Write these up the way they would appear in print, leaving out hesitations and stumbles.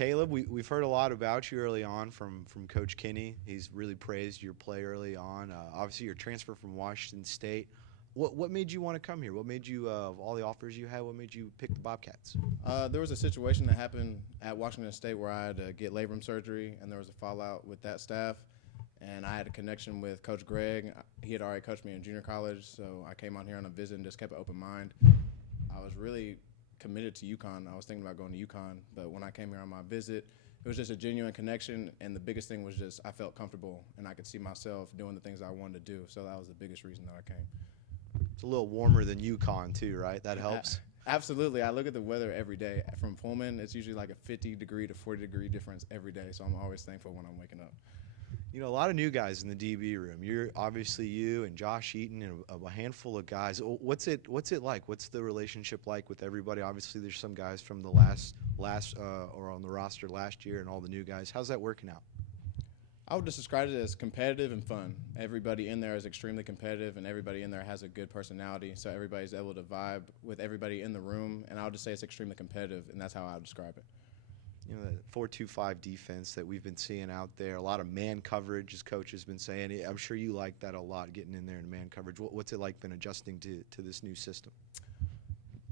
Kaleb, we've heard a lot about you early on from Coach Kinne. He's really praised your play early on. Obviously, your transfer from Washington State. What made you want to come here? What made you, of all the offers you had, what made you pick the Bobcats? There was a situation that happened at Washington State where I had to get labrum surgery, and there was a fallout with that staff. And I had a connection with Coach Gregg. He had already coached me in junior college, so I came out here on a visit and just kept an open mind. I was really committed to UConn. I was thinking about going to UConn, but when I came here on my visit, it was just a genuine connection, and the biggest thing was just I felt comfortable, and I could see myself doing the things I wanted to do, so that was the biggest reason that I came. It's a little warmer than UConn too, right? That helps? Absolutely. I look at the weather every day. From Pullman, it's usually like a 50-degree to 40-degree difference every day, so I'm always thankful when I'm waking up. You know, a lot of new guys in the DB room. You're obviously you and Josh Eaton and a handful of guys. What's it like? What's the relationship like with everybody? Obviously, there's some guys from the last or on the roster last year and all the new guys. How's that working out? I would just describe it as competitive and fun. Everybody in there is extremely competitive, and everybody in there has a good personality, so everybody's able to vibe with everybody in the room, and I would just say it's extremely competitive, and that's how I would describe it. You know, the 4-2-5 defense that we've been seeing out there, a lot of man coverage, as Coach has been saying. I'm sure you like that a lot, getting in there in man coverage. What's it like been adjusting to this new system?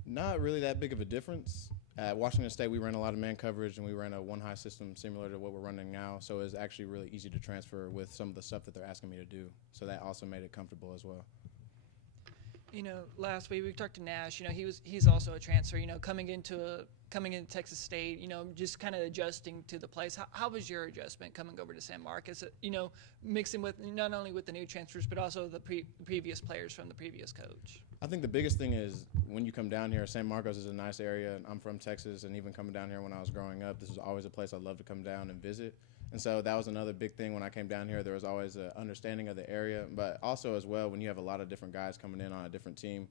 Not really that big of a difference. At Washington State, we ran a lot of man coverage, and we ran a one-high system similar to what we're running now, so it's actually really easy to transfer with some of the stuff that they're asking me to do. So that also made it comfortable as well. You know, last week we talked to Nash. You know, he's also a transfer. You know, coming into Texas State. You know, just kind of adjusting to the place. How was your adjustment coming over to San Marcos? You know, mixing with not only with the new transfers but also the previous players from the previous coach. I think the biggest thing is when you come down here, San Marcos is a nice area. And I'm from Texas, and even coming down here when I was growing up, this was always a place I'd love to come down and visit. And so that was another big thing when I came down here. There was always an understanding of the area, but also as well when you have a lot of different guys coming in on a different team,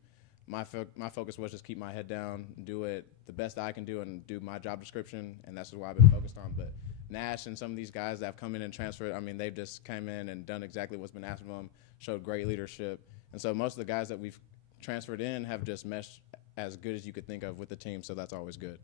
my focus was just keep my head down, do it the best I can do, and do my job description, and that's what I've been focused on. But Nash and some of these guys that have come in and transferred, I mean, they've just came in and done exactly what's been asked of them, showed great leadership. And so most of the guys that we've transferred in have just meshed as good as you could think of with the team, so that's always good.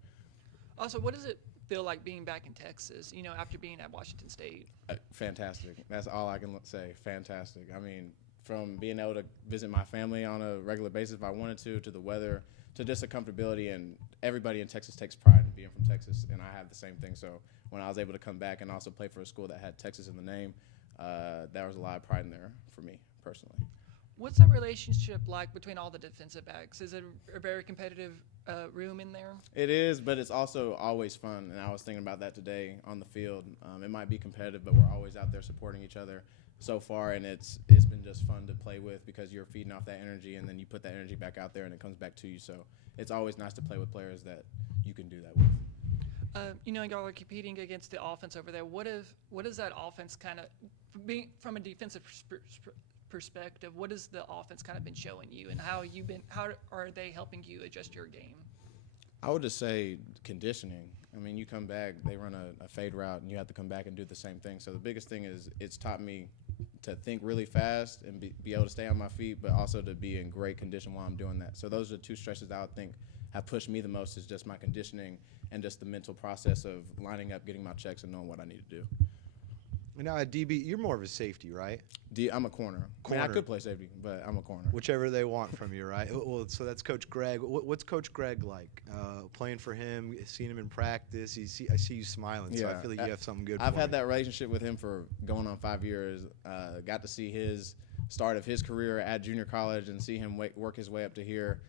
Also, what does it feel like being back in Texas, you know, after being at Washington State? Fantastic. That's all I can say. Fantastic. I mean, from being able to visit my family on a regular basis if I wanted to the weather, to just the comfortability, and everybody in Texas takes pride in being from Texas, and I have the same thing. So when I was able to come back and also play for a school that had Texas in the name, there was a lot of pride in there for me personally. What's that relationship like between all the defensive backs? Is it a very competitive room in there? It is, but it's also always fun, and I was thinking about that today on the field. It might be competitive, but we're always out there supporting each other so far, and it's been just fun to play with because you're feeding off that energy, and then you put that energy back out there, and it comes back to you. So it's always nice to play with players that you can do that with. You know, y'all are competing against the offense over there. What is that offense kind of, from a defensive perspective, what has the offense kind of been showing you, and how are they helping you adjust your game? I would just say conditioning. I mean, you come back, they run a fade route, and you have to come back and do the same thing. So the biggest thing is it's taught me to think really fast and be able to stay on my feet, but also to be in great condition while I'm doing that. So those are the two stresses that I would think have pushed me the most, is just my conditioning and just the mental process of lining up, getting my checks, and knowing what I need to do. Now at DB, you're more of a safety, right? I'm a corner. I mean, I could play safety, but I'm a corner. Whichever they want from you, right? Well, so that's Coach Gregg. What's Coach Gregg like? Playing for him, seeing him in practice. I see you smiling, so I feel like you have something good. I've had that relationship with him for going on 5 years. Got to see his start of his career at junior college and see him work his way up to here.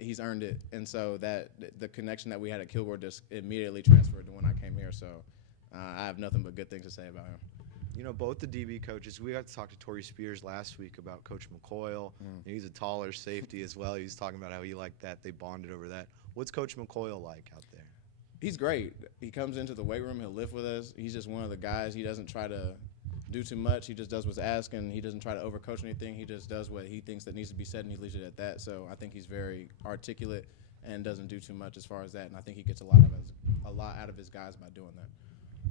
He's earned it, and so that the connection that we had at Kilgore just immediately transferred to when I came here. So. I have nothing but good things to say about him. You know, both the DB coaches, we got to talk to Torrey Spears last week about Coach McCoil. He's a taller safety as well. He was talking about how he liked that. They bonded over that. What's Coach McCoil like out there? He's great. He comes into the weight room. He'll lift with us. He's just one of the guys. He doesn't try to do too much. He just does what's asked, and he doesn't try to overcoach anything. He just does what he thinks that needs to be said, and he leaves it at that. So I think he's very articulate and doesn't do too much as far as that, and I think he gets a lot out of his guys by doing that.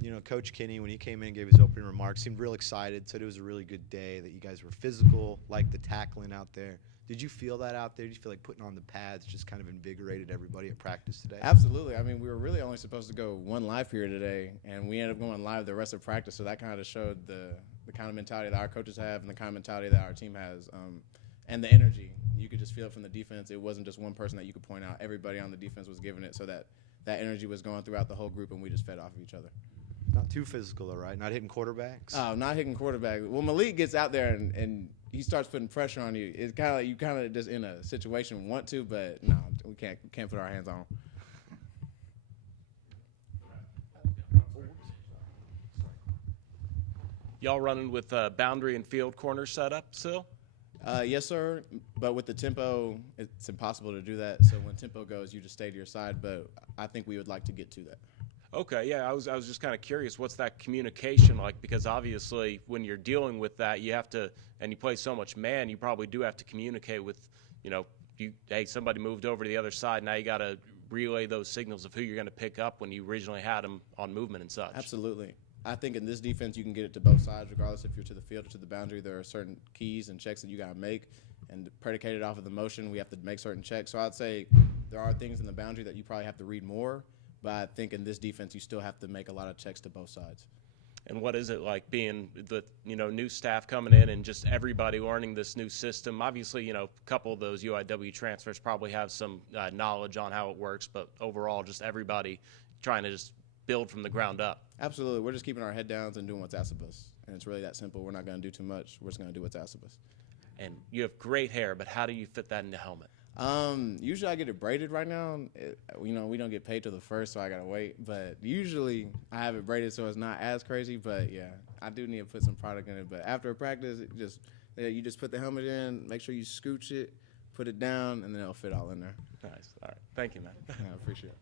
You know, Coach Kinne, when he came in and gave his opening remarks, seemed real excited, said it was a really good day, that you guys were physical, liked the tackling out there. Did you feel that out there? Did you feel like putting on the pads just kind of invigorated everybody at practice today? Absolutely. I mean, we were really only supposed to go one live period today, and we ended up going live the rest of practice. So that kind of showed the kind of mentality that our coaches have and the kind of mentality that our team has, and the energy. You could just feel it from the defense. It wasn't just one person that you could point out. Everybody on the defense was giving it, so that energy was going throughout the whole group, and we just fed off of each other. Not too physical, though, right? Not hitting quarterbacks? Not hitting quarterback. Well, Malik gets out there and he starts putting pressure on you. It's kind of like you kind of just in a situation want to, but no, we can't put our hands on him. Y'all running with boundary and field corner setup still? Yes, sir. But with the tempo, it's impossible to do that. So when tempo goes, you just stay to your side. But I think we would like to get to that. Okay, yeah, I was just kind of curious, what's that communication like? Because obviously, when you're dealing with that, you have to, and you play so much man, you probably do have to communicate with, hey, somebody moved over to the other side. Now you got to relay those signals of who you're going to pick up when you originally had them on movement and such. Absolutely. I think in this defense, you can get it to both sides, regardless if you're to the field or to the boundary. There are certain keys and checks that you got to make, and predicated off of the motion, we have to make certain checks. So I'd say there are things in the boundary that you probably have to read more, but I think in this defense, you still have to make a lot of checks to both sides. And what is it like being the new staff coming in and just everybody learning this new system? Obviously, a couple of those UIW transfers probably have some knowledge on how it works, but overall, just everybody trying to just build from the ground up. Absolutely. We're just keeping our head down and doing what's asked of us. And it's really that simple. We're not going to do too much. We're just going to do what's asked of us. And you have great hair, but how do you fit that in the helmet? Usually I get it braided right now. We don't get paid till the first, so I got to wait. But usually I have it braided so it's not as crazy. But, yeah, I do need to put some product in it. But after a practice, you just put the helmet in, make sure you scooch it, put it down, and then it'll fit all in there. Nice. All right. Thank you, man. I appreciate it.